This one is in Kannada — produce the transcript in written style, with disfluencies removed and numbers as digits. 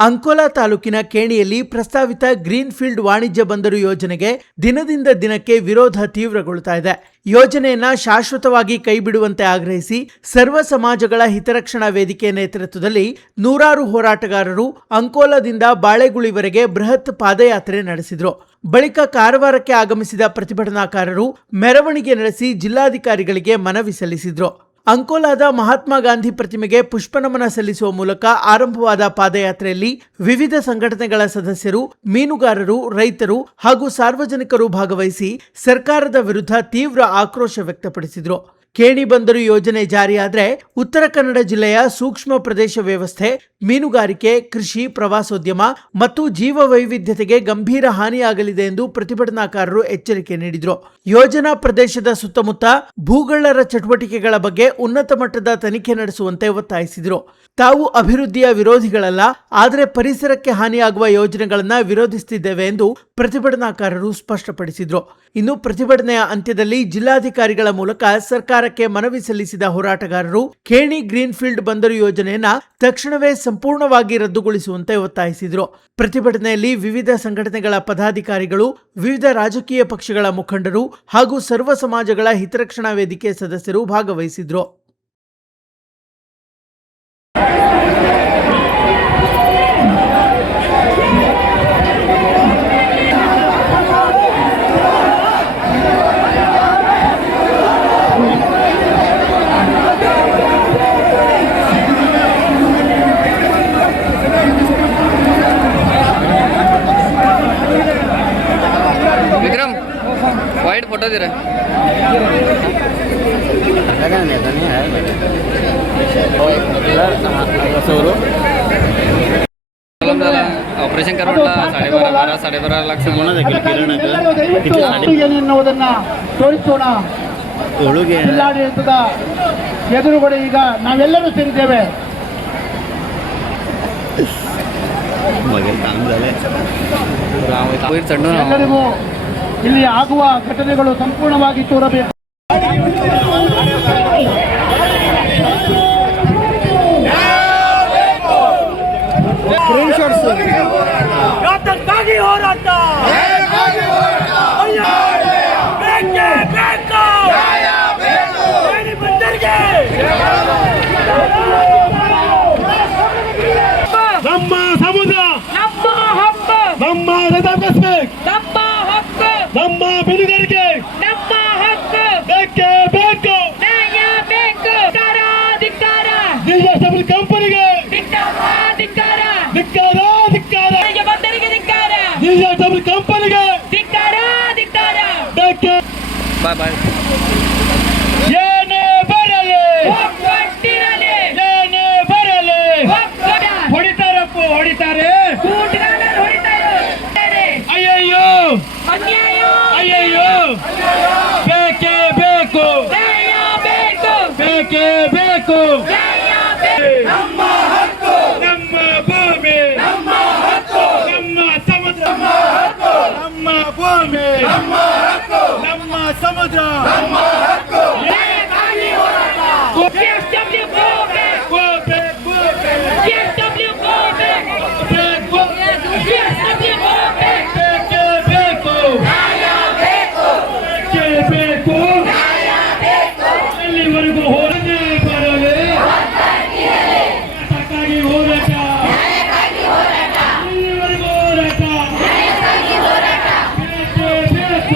ಅಂಕೋಲಾ ತಾಲೂಕಿನ ಕೇಣಿಯಲ್ಲಿ ಪ್ರಸ್ತಾವಿತ ಗ್ರೀನ್ ಫೀಲ್ಡ್ ವಾಣಿಜ್ಯ ಬಂದರು ಯೋಜನೆಗೆ ದಿನದಿಂದ ದಿನಕ್ಕೆ ವಿರೋಧ ತೀವ್ರಗೊಳ್ಳುತ್ತಾ ಇದೆ. ಯೋಜನೆಯನ್ನ ಶಾಶ್ವತವಾಗಿ ಕೈಬಿಡುವಂತೆ ಆಗ್ರಹಿಸಿ ಸರ್ವ ಸಮಾಜಗಳ ಹಿತರಕ್ಷಣಾ ವೇದಿಕೆ ನೇತೃತ್ವದಲ್ಲಿ ನೂರಾರು ಹೋರಾಟಗಾರರು ಅಂಕೋಲಾದಿಂದ ಬಾಳೆಗುಳಿವರೆಗೆ ಬೃಹತ್ ಪಾದಯಾತ್ರೆ ನಡೆಸಿದರು. ಬಳಿಕ ಕಾರವಾರಕ್ಕೆ ಆಗಮಿಸಿದ ಪ್ರತಿಭಟನಾಕಾರರು ಮೆರವಣಿಗೆ ನಡೆಸಿ ಜಿಲ್ಲಾಧಿಕಾರಿಗಳಿಗೆ ಮನವಿ ಸಲ್ಲಿಸಿದರು. ಅಂಕೋಲಾದ ಮಹಾತ್ಮ ಗಾಂಧಿ ಪ್ರತಿಮೆಗೆ ಪುಷ್ಪನಮನ ಸಲ್ಲಿಸುವ ಮೂಲಕ ಆರಂಭವಾದ ಪಾದಯಾತ್ರೆಯಲ್ಲಿ ವಿವಿಧ ಸಂಘಟನೆಗಳ ಸದಸ್ಯರು, ಮೀನುಗಾರರು, ರೈತರು ಹಾಗೂ ಸಾರ್ವಜನಿಕರು ಭಾಗವಹಿಸಿ ಸರ್ಕಾರದ ವಿರುದ್ಧ ತೀವ್ರ ಆಕ್ರೋಶ ವ್ಯಕ್ತಪಡಿಸಿದರು. ಕೇಣಿ ಬಂದರು ಯೋಜನೆ ಜಾರಿಯಾದರೆ ಉತ್ತರ ಕನ್ನಡ ಜಿಲ್ಲೆಯ ಸೂಕ್ಷ್ಮ ಪ್ರದೇಶ ವ್ಯವಸ್ಥೆ, ಮೀನುಗಾರಿಕೆ, ಕೃಷಿ, ಪ್ರವಾಸೋದ್ಯಮ ಮತ್ತು ಜೀವ ವೈವಿಧ್ಯತೆಗೆ ಗಂಭೀರ ಹಾನಿಯಾಗಲಿದೆ ಎಂದು ಪ್ರತಿಭಟನಾಕಾರರು ಎಚ್ಚರಿಕೆ ನೀಡಿದರು. ಯೋಜನಾ ಪ್ರದೇಶದ ಸುತ್ತಮುತ್ತ ಭೂಗಳ್ಳರ ಚಟುವಟಿಕೆಗಳ ಬಗ್ಗೆ ಉನ್ನತ ಮಟ್ಟದ ತನಿಖೆ ನಡೆಸುವಂತೆ ಒತ್ತಾಯಿಸಿದರು. ತಾವು ಅಭಿವೃದ್ಧಿಯ ವಿರೋಧಿಗಳಲ್ಲ, ಆದರೆ ಪರಿಸರಕ್ಕೆ ಹಾನಿಯಾಗುವ ಯೋಜನೆಗಳನ್ನು ವಿರೋಧಿಸುತ್ತಿದ್ದೇವೆ ಎಂದು ಪ್ರತಿಭಟನಾಕಾರರು ಸ್ಪಷ್ಟಪಡಿಸಿದರು. ಇನ್ನು ಪ್ರತಿಭಟನೆಯ ಅಂತ್ಯದಲ್ಲಿ ಜಿಲ್ಲಾಧಿಕಾರಿಗಳ ಮೂಲಕ ಸರ್ಕಾರಕ್ಕೆ ಮನವಿ ಸಲ್ಲಿಸಿದ ಹೋರಾಟಗಾರರು ಖೇಣಿ ಗ್ರೀನ್ ಫೀಲ್ಡ್ ಬಂದರು ಯೋಜನೆಯನ್ನ ತಕ್ಷಣವೇ ಸಂಪೂರ್ಣವಾಗಿ ರದ್ದುಗೊಳಿಸುವಂತೆ ಒತ್ತಾಯಿಸಿದರು. ಪ್ರತಿಭಟನೆಯಲ್ಲಿ ವಿವಿಧ ಸಂಘಟನೆಗಳ ಪದಾಧಿಕಾರಿಗಳು, ವಿವಿಧ ರಾಜಕೀಯ ಪಕ್ಷಗಳ ಮುಖಂಡರು ಹಾಗೂ ಸರ್ವ ಸಮಾಜಗಳ ಹಿತರಕ್ಷಣಾ ವೇದಿಕೆ ಸದಸ್ಯರು ಭಾಗವಹಿಸಿದ್ರು. विक्रम वाइट फोटो दे रहा ऑपरेशन कर 12.5 लाख ತೋರಿಸೋಣ. ಜಿಲ್ಲಾಡಳಿತದ ಎದುರುಗಡೆ ಈಗ ನಾವೆಲ್ಲರೂ ಸೇರಿದ್ದೇವೆ. ಎಲ್ಲರಿಗೂ ಇಲ್ಲಿ ಆಗುವ ಘಟನೆಗಳು ಸಂಪೂರ್ಣವಾಗಿ ತೋರಬೇಕು. ನಮ್ಮ ಸಮುದ್ರ, ನಮ್ಮ ನಮ್ಮ ಮೀನುಗಾರಿಕೆ ಬೇಕೇ ಬೇಕು. ಜಿಎಸ್ಡಬ್ಲ್ಯೂ ಕಂಪನಿಗೆ ಜಿಎಸ್ಡಬ್ಲ್ಯೂ ಕಂಪನಿಗೆ ಬೇಕೇ. ಏನೇ ಬರಲಿ ಹೊಡಿತಾರೆ. ಅಯ್ಯಯ್ಯೋ ಅಯ್ಯಯ್ಯೋ, ಬೇಕೇ ಬೇಕು, ಬೇಕೇ ಬೇಕು. ನಮ್ಮ ಹಕ್ಕು, ನಮ್ಮ ಭೂಮಿ, ನಮ್ಮ ಹಕ್ಕು, ನಮ್ಮ ಸಮುದ್ರ, ನಮ್ಮ ಭೂಮಿ, ನಮ್ಮ ಹಕ್ಕು, ನಮ್ಮ ಸಮುದ್ರ, ನಮ್ಮ ಹಕ್ಕು. ಎಲ್ಲಿವರೆಗೂ ಹೋರಾಟ ಬರಲಿ, ಹೋರಾಟ, ಎಲ್ಲಿವರೆಗೂ ಹೋರಾಟ, ಬೇಕೇ ಬೇಕು.